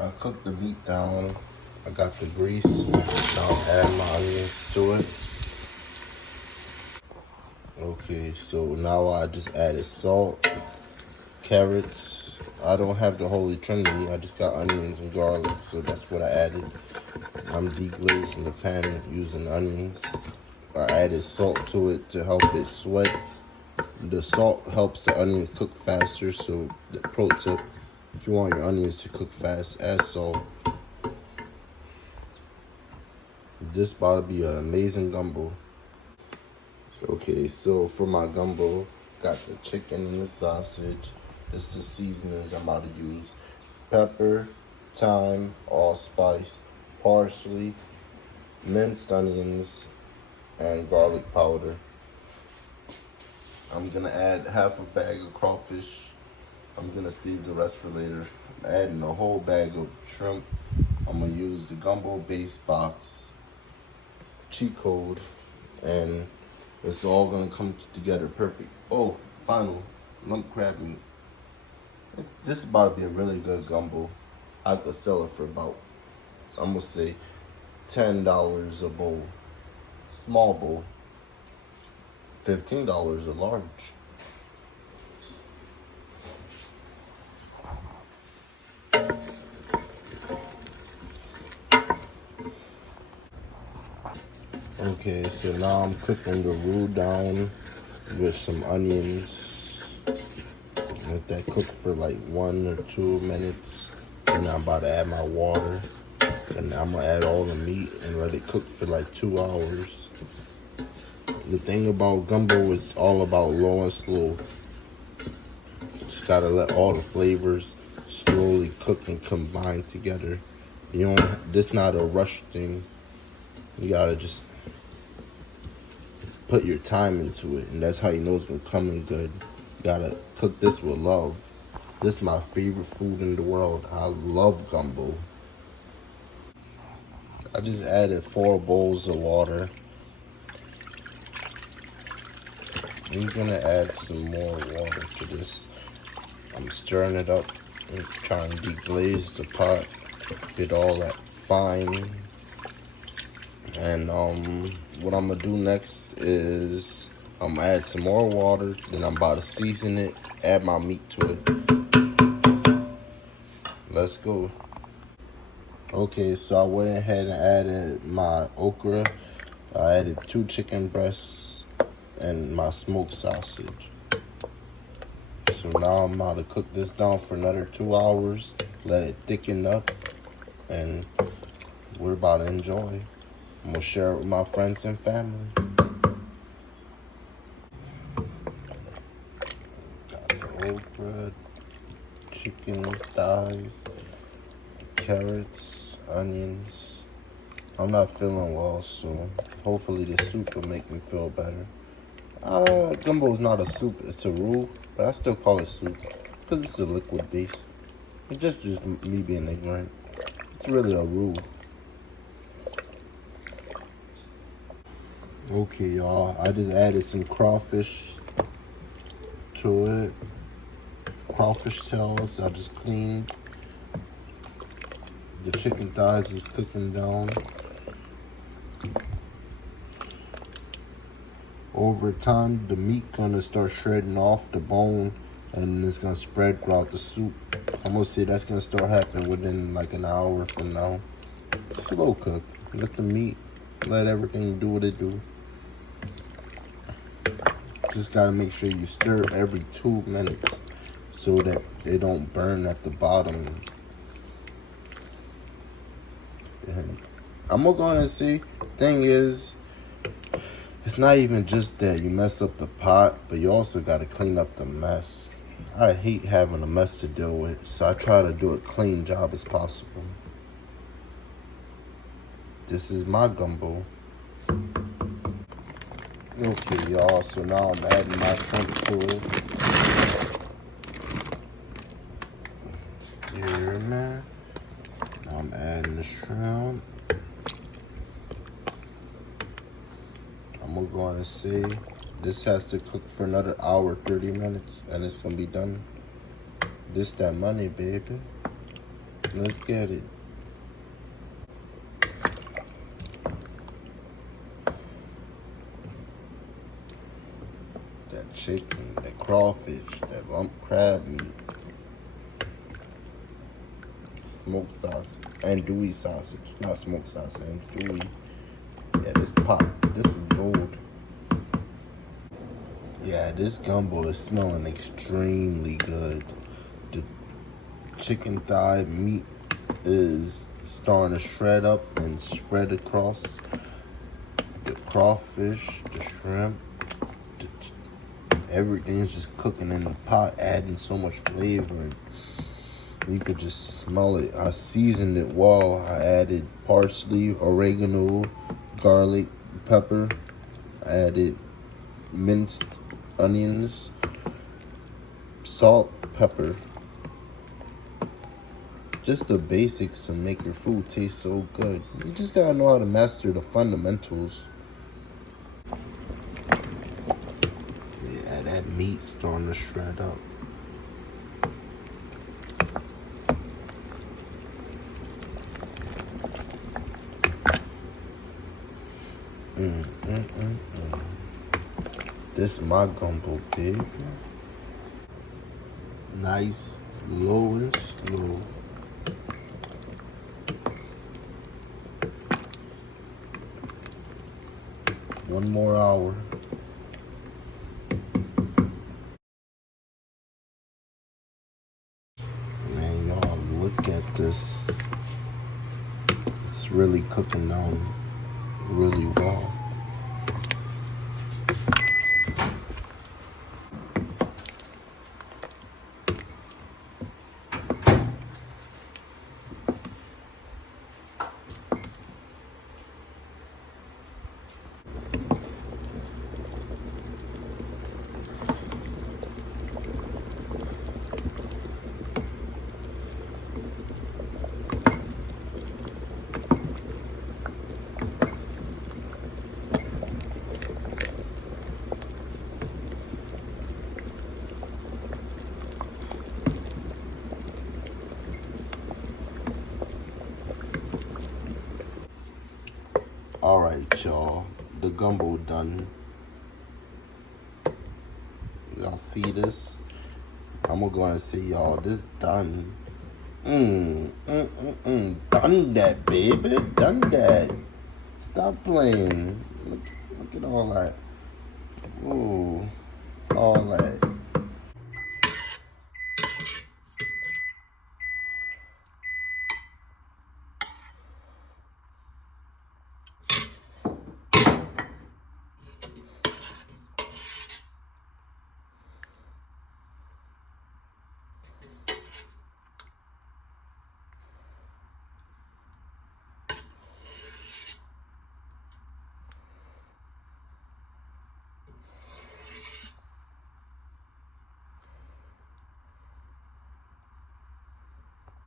I cooked the meat down. I got the grease. Now I'm adding my onions to it. Okay, so now I just added salt, carrots. I don't have the Holy Trinity. I just got onions and garlic, so that's what I added. I'm deglazing the pan using onions. I added salt to it to help it sweat. The salt helps the onions cook faster, so the pro tip, if you want your onions to cook fast, add salt. This about to be an amazing gumbo. Okay, so for my gumbo, got the chicken and the sausage. This is the seasonings I'm about to use. Pepper, thyme, allspice, parsley, minced onions, and garlic powder. I'm gonna add half a bag of crawfish. I'm gonna save the rest for later. I'm adding a whole bag of shrimp. I'm gonna use the gumbo base box cheat code, and it's all gonna come together perfect. Oh, final lump crab meat. This is about to be a really good gumbo. I could sell it for about, I'm gonna say, $10 a bowl. Small bowl. $15 a large. Okay, so now I'm cooking the roux down with some onions. Let that cook for like 1 or 2 minutes. And I'm about to add my water. And I'm gonna add all the meat and let it cook for like 2 hours. The thing about gumbo is all about low and slow. Just gotta let all the flavors slowly cook and combine together. You don't, this not a rush thing. You gotta just put your time into it, and that's how you know it's gonna come in good. You gotta cook this with love. This is my favorite food in the world. I love gumbo. I just added 4 bowls of water. I'm gonna add some more water to this. I'm stirring it up and trying to deglaze the pot. Get all that fine. And what I'm gonna do next is I'm gonna add some more water. Then I'm about to season it, add my meat to it. Let's go. Okay, so I went ahead and added my okra. I added 2 chicken breasts and my smoked sausage. So now I'm about to cook this down for another 2 hours, let it thicken up, and we're about to enjoy. I'm gonna share it with my friends and family. Got the okra, chicken thighs, carrots, onions. I'm not feeling well, so hopefully the soup will make me feel better. Gumbo is not a soup, it's a roux, but I still call it soup because it's a liquid base. It's just me being ignorant. It's really a roux. Okay, y'all, I just added some crawfish to it. Crawfish tails I just cleaned. The chicken thighs is cooking down. Over time, the meat gonna start shredding off the bone, and it's gonna spread throughout the soup. I'm gonna say that's gonna start happening within like an hour from now. Slow cook. Let the meat, let everything do what it do. Just gotta make sure you stir every 2 minutes so that it don't burn at the bottom. And I'm gonna go on and see. Thing is, it's not even just that you mess up the pot, but you also gotta clean up the mess. I hate having a mess to deal with, so I try to do a clean job as possible. This is my gumbo. Okay, y'all, so now I'm adding my shrimp to it. Here, man. Now I'm adding the shrimp. I'm gonna go on and say this has to cook for another hour, 30 minutes, and it's gonna be done. This that money, baby. Let's get it. That chicken, that crawfish, that lump crab meat, smoked sausage, andouille sausage. Not smoked sausage, andouille. Yeah, this pot, this is gold. Yeah, this gumbo is smelling extremely good. The chicken thigh meat is starting to shred up and spread across. The crawfish, the shrimp, everything's just cooking in the pot, adding so much flavor. And you could just smell it. I seasoned it well. I added parsley, oregano, garlic, pepper. I added minced onions, salt, pepper. Just the basics to make your food taste so good. You just gotta know how to master the fundamentals. Yeah, that meat starting to shred up. This my gumbo, big. Nice, low and slow. One more hour. Man, y'all, look at this. It's really cooking down really well. Alright, y'all. The gumbo done. Y'all see this? I'm gonna go and say, y'all, this done. Done that, baby. Done that. Stop playing. Look at all that. Whoa. All that.